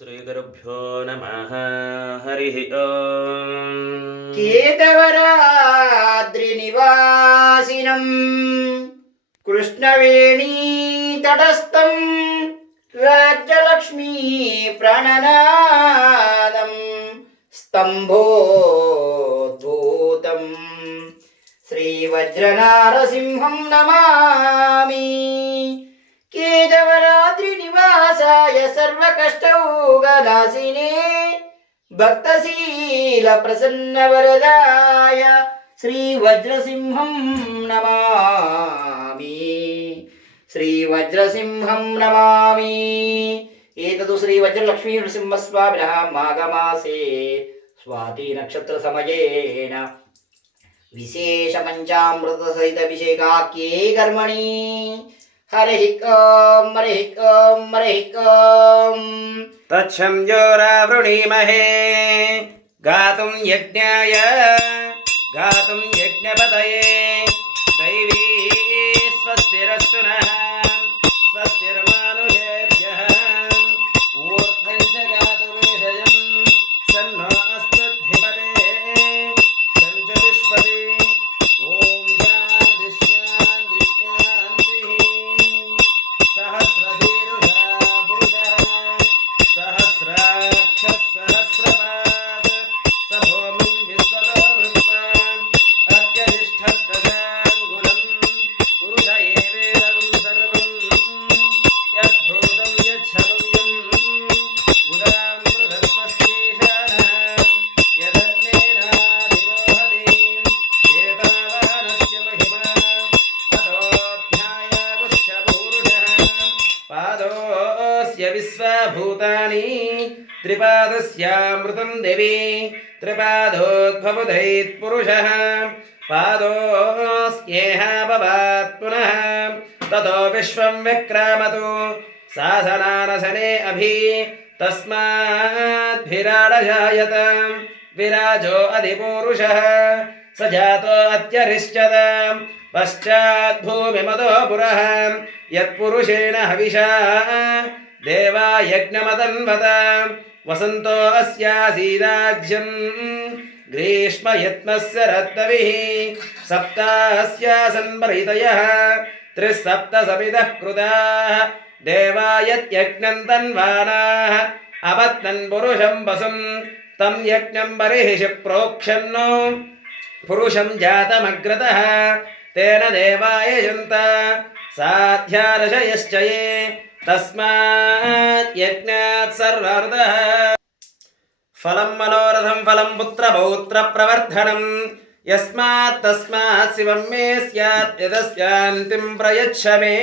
श्रीगुरुभ्यो नमः। हरिः ओम्। केतवराद्रिनिवासिनं कृष्णवेणीतटस्थं राज्यलक्ष्मी प्रणनादं स्तम्भोद्भूतं श्रीवज्रनारसिंहं नमामि। केदाराद्रिनिवासाय सर्वकष्टौघनाशिने भक्तशीलप्रसन्नवरदाय श्रीवज्रसिंहं नमामि। श्रीवज्रसिंहं नमामि। एतदु श्रीवज्रलक्ष्मी नृसिंहस्वामिनः माघमासे स्वाति नक्षत्रसमयेन विशेषपञ्चामृतसहिताभिषेकाख्ये कर्मणि हरिः ओम् हरिः ओम् हरिः ओम्। तच्छंयोरावृणीमहे गातुं यज्ञाय गातुं यज्ञपतये दैवी स्वस्तिरस्तु नः स्वस्तिर्मानुषेभ्यः ऊर्ध्वं च गातुमीशयं सन्नो अस्मद्धिपते सञ्चतुष्पदे ॐ शान्ति शान्ति शान्तिः। सहस्रशीरुषा पुरुषः सहस्राक्षः सहस्रपाद स भूमिं विश्वतो वृत्वा अत्यधिष्ठद्दशाङ्गुलं पुरुष एवेदं सर्वं यद्भूतं यच्छतं उदामृतत्वस्येषानः यदन्नेनाधिरोहति एतावानस्य महिमा अतोऽध्यायागुश्यपूरुषः पादोऽस्य विश्वभूतानि त्रिपादस्यामृतं देवी त्रिपादोद्भवुदैत्पुरुषः पादोऽस्येह भवात् पुनः ततो विश्वं व्यक्रामतु सासनानसने अभि तस्माद्भिराडजायत विराजो अधिपूरुषः स जातो अत्यरिष्यत पश्चाद्भूमिमतो पुरः यत्पुरुषेण हविषा देवा यज्ञमतन्वत वसन्तो अस्यासीदाज्यं ग्रीष्म यत्नस्य रत्नविः सप्तास्यासन् परितयः त्रिसप्तसमितः कृताः देवा यज्ञं तन्वानाः अपत्नन् पुरुषं वसुं तं यज्ञं बर्हिषि प्रोक्षन्नो पुरुषं जातमग्रतः तेन देवाय यजन्त साध्यादशयश्च ये तस्मात् यज्ञात् सर्वार्थः फलं मनोरथं फलं पुत्रपौत्रप्रवर्धनं यस्मात् तस्मात् शिवं मे स्यात् यदस्यान्तिं प्रयच्छ मे।